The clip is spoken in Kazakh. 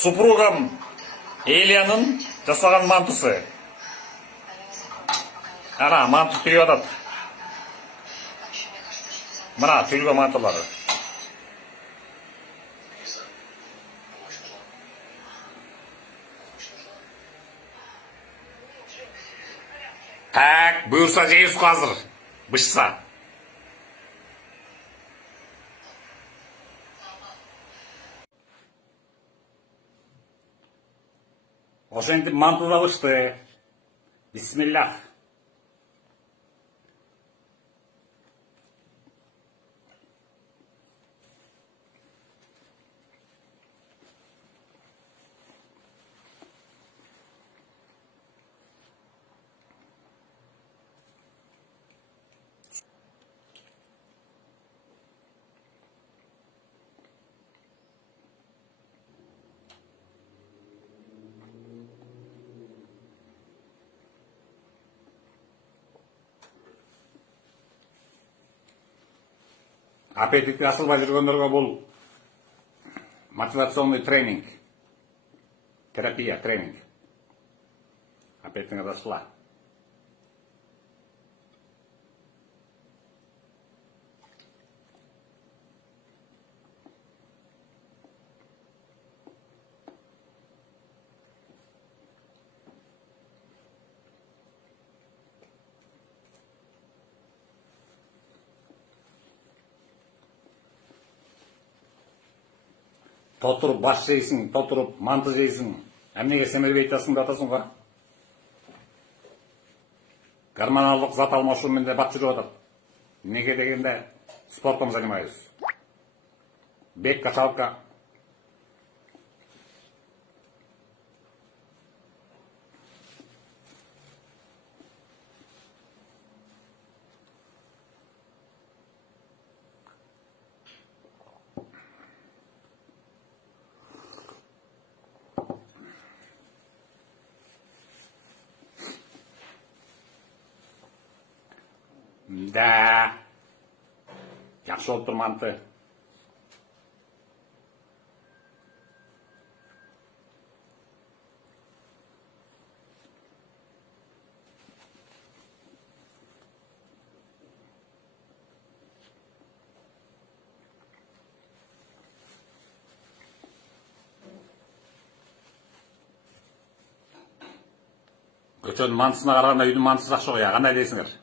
Супругам Элияның жасаған мантысы. Ана, манты түйіп атады. Мына түйілген мантылары. Так, бұйырса жейіз қазір. Бышса. Ошентип манты да бышты. Бисмиллах. Аппетитке асылбай жүргендерге бұл мотивационный тренинг, терапия, тренинг. Аппетитіңе асыла. Тотырып бас жейсің, тотырып манты жейсің. Әмнеге семірбей айтасың да атасың ға. Гормоналдық зат алмашумен де бат жүріп атады. Неге дегенде спортом занимаюсь. Бег, качалка. Да, жақсы болып тұр манты. Көчөнің мантысына қарағанда үйдің мантысы жақсы ғой, қандай дейсіңдер?